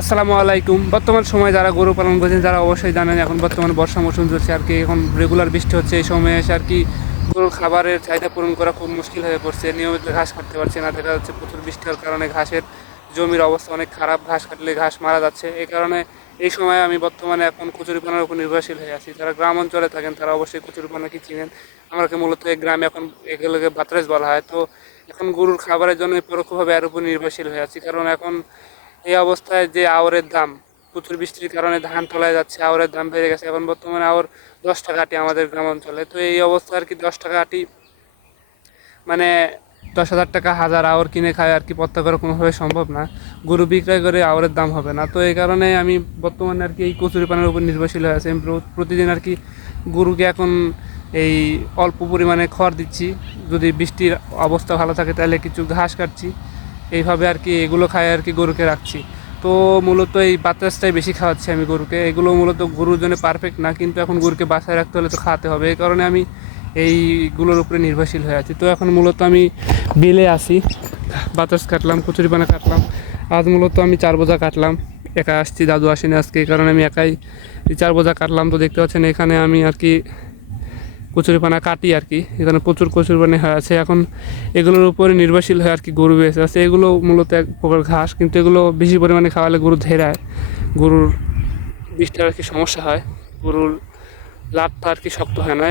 আসসালামু আলাইকুম। বর্তমান সময় যারা গরু পালন করছেন, যারা অবশ্যই জানেন এখন বর্তমান বর্ষা মৌসুম চলছে আর কি। এখন রেগুলার বৃষ্টি হচ্ছে, এই সময় এসে আর কি গরুর খাবারের চাহিদা পূরণ করা খুব মুশকিল হয়ে পড়ছে। নিয়মিত ঘাস কাটতে পারছে না, দেখা যাচ্ছে প্রচুর বৃষ্টি হওয়ার কারণে ঘাসের জমির অবস্থা অনেক খারাপ, ঘাস কাটলে ঘাস মারা যাচ্ছে। এই কারণে এই সময় আমি বর্তমানে এখন কচুরিপানার উপর নির্ভরশীল হয়ে আছি। যারা গ্রাম অঞ্চলে থাকেন, তারা অবশ্যই কচুরিপানা কি চিনেন? আমাকে মূলত এই গ্রামে এখন এগুলোকে বাতরাস বলা হয়। তো এখন গরুর খাবারের জন্য পরোক্ষভাবে এর উপর নির্ভরশীল হয়ে আছি। কারণ এখন এই অবস্থায় যে আওরের দাম, প্রচুর বৃষ্টির কারণে ধান তোলায় যাচ্ছে, আওরের দাম বেড়ে গেছে। এখন বর্তমানে আওর দশ টাকা আটি আমাদের গ্রাম অঞ্চলে। তো এই অবস্থা আর কি দশ টাকা আটি মানে দশ হাজার টাকা হাজার আওর কিনে খায় আর কি পত্তা করা কোনোভাবে সম্ভব না। গরু বিক্রয় করে আওরের দাম হবে না। তো এই কারণে আমি বর্তমানে আর কি এই কচুরি পানের উপর নির্ভরশীল হয়ে আছি। আমি প্রতিদিন আর কি গরুকে এখন এই অল্প পরিমাণে খড় দিচ্ছি। যদি বৃষ্টির অবস্থা ভালো থাকে তাহলে কিছু ঘাস কাটছি। এইভাবে আর কি এগুলো খাই আর কি গরুকে রাখছি। তো মূলত এই বাতাসটাই বেশি খাওয়াচ্ছি আমি গরুকে। এগুলো মূলত গরুর জন্য পারফেক্ট না, কিন্তু এখন গরুকে বাসায় রাখতে হলে তো খাওয়াতে হবে। এই কারণে আমি এইগুলোর উপরে নির্ভরশীল হয়ে আছি। তো এখন মূলত আমি বিলে আসি বাতাস কাটলাম, কচুরিপানা কাটলাম। আজ মূলত আমি চার বোঝা কাটলাম। একা আসছি, দাদু আসেনি আজকে, এই কারণে আমি একাই চার বোঝা কাটলাম। তো দেখতে পাচ্ছেন এখানে আমি আর কি কচুরিপানা কাটি আর কি। এখানে প্রচুর কচুরিপানা হয়ে আছে। এখন এগুলোর উপরে নির্ভরশীল হয়ে আর কি গরু বেঁচে আছে, এগুলো মূলত এক প্রকার ঘাস, কিন্তু এগুলো বেশি পরিমাণে খাওয়ালে গরু ধেরায় গরুর বিষটার আর কি সমস্যা হয়। গরুর লাটটা আর কি শক্ত হয় না।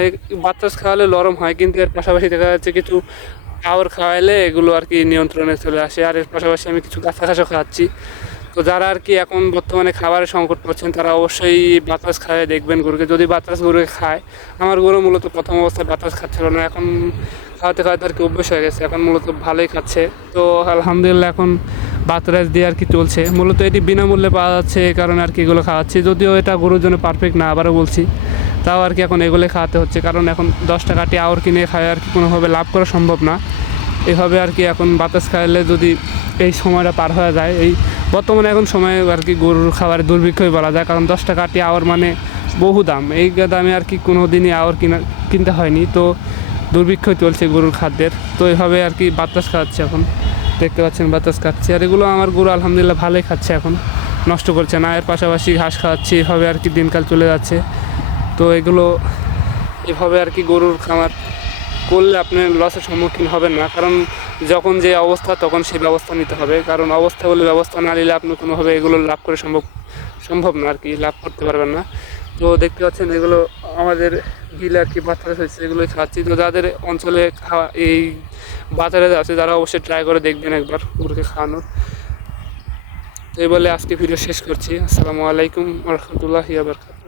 বাতাস খাওয়ালে নরম হয়, কিন্তু এর পাশাপাশি দেখা যাচ্ছে কিছু আওয়ার খাওয়াইলে এগুলো আর কি নিয়ন্ত্রণে চলে আসে। আর এর পাশাপাশি আমি কিছু গাছা ঘাসও খাওয়াচ্ছি। তো যারা আর কি এখন বর্তমানে খাবারের সংকট পাচ্ছেন, তারা অবশ্যই বাতাস খায়, দেখবেন গরুকে। যদি বাতাস গরুকে খায়, আমার গরু মূলত প্রথম অবস্থায় বাতাস খাচ্ছিল না এখন খাওয়াতে খাওয়াতে আর কি অভ্যেস হয়ে গেছে। এখন মূলত ভালোই খাচ্ছে। তো আলহামদুলিল্লাহ এখন বাতরাজ দিয়ে আর কি চলছে। মূলত এটি বিনামূল্যে পাওয়া যাচ্ছে এই কারণে আর কি এগুলো খাওয়াচ্ছি। যদিও এটা গরুর জন্য পারফেক্ট না, আবারও বলছি। তাও আর কি এখন এগুলো খাওয়াতে হচ্ছে। কারণ এখন দশ টাকাটি আওয়ার কিনে খায় আর কি কোনোভাবে লাভ করা সম্ভব না। এভাবে আর কি এখন বাতাস খাইলে যদি এই সময়টা পার হয়ে যায়, এই বর্তমানে এখন সময় আর কি গরুর খাবারের দুর্ভিক্ষই বলা যায়, কারণ দশ টাকা আওয়ার মানে বহু দাম। এই দামে আর কি কোনো দিনই আওয়ার কিনা কিনতে হয়নি, তো দুর্ভিক্ষই চলছে গরুর খাদ্যের। তো এইভাবে আর কি বাতাস খাওয়াচ্ছে এখন। দেখতে পাচ্ছেন বাতাস খাচ্ছে। আর এগুলো আমার গরু আলহামদুলিল্লাহ ভালোই খাচ্ছে এখন। নষ্ট করছে না। এর পাশাপাশি ঘাস খাওয়াচ্ছি। এভাবে আর কি দিনকাল চলে যাচ্ছে। তো এগুলো এভাবে আর কি গরুর খামার করলে আপনি লসের সম্মুখীন হবেন না। কারণ যখন যে অবস্থা, তখন সেই ব্যবস্থা নিতে হবে। কারণ অবস্থা বলে ব্যবস্থা না নিলে আপনি কোনোভাবে এগুলো লাভ করে সম্ভব সম্ভব না আর কি লাভ করতে পারবেন না। তো দেখতে পাচ্ছেন এগুলো আমাদের বিলে আর কি বাচ্চারা হয়েছে, এগুলোই খাচ্ছি। তো যাদের অঞ্চলে খাওয়া, এই বাজারে আছে, তারা অবশ্যই ট্রাই করে দেখবেন একবার গরুকে খাওয়ানোর তো এই বলে আজকে ভিডিও শেষ করছি। আসসালামু আলাইকুম রহমতুল্লাহ আবরকাত